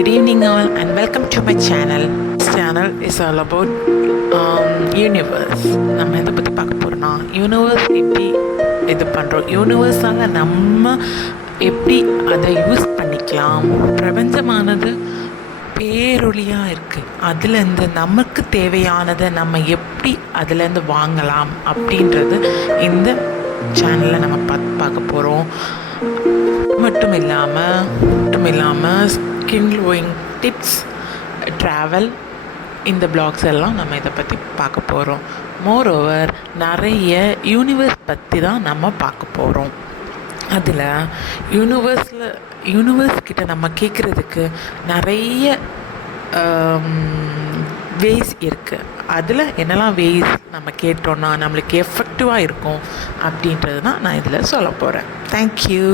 Good evening all and welcome to my channel. This channel is all about universe. நம்ம எதை பற்றி பார்க்க போகிறோம்னா யூனிவர்ஸ் எப்படி இது பண்ணுறோம், யூனிவர்ஸால் நம்ம எப்படி அதை யூஸ் பண்ணிக்கலாம். பிரபஞ்சமானது பேரொழியாக இருக்குது, அதுலேருந்து நமக்கு தேவையானதை நம்ம எப்படி அதுலேருந்து வாங்கலாம் அப்படின்றது இந்த சேனலில் நம்ம பார்க்க போகிறோம். மட்டும் இல்லாமல் ஸ்கின் க்ளோயிங் டிப்ஸ், ட்ராவல், இந்த பிளாக்ஸ் எல்லாம் நம்ம இதை பற்றி பார்க்க போகிறோம். மோரோவர் நிறைய யூனிவர்ஸ் பற்றி தான் நம்ம பார்க்க போகிறோம். அதில் யூனிவர்ஸ் கிட்ட நம்ம கேட்குறதுக்கு நிறைய வேஸ் இருக்குது. அதில் என்னெல்லாம் வேஸ் நம்ம கேட்டோன்னா நம்மளுக்கு எஃபெக்டிவாக இருக்கும் அப்படின்றது தான் நான் இதில் சொல்ல போகிறேன். தேங்க்யூ.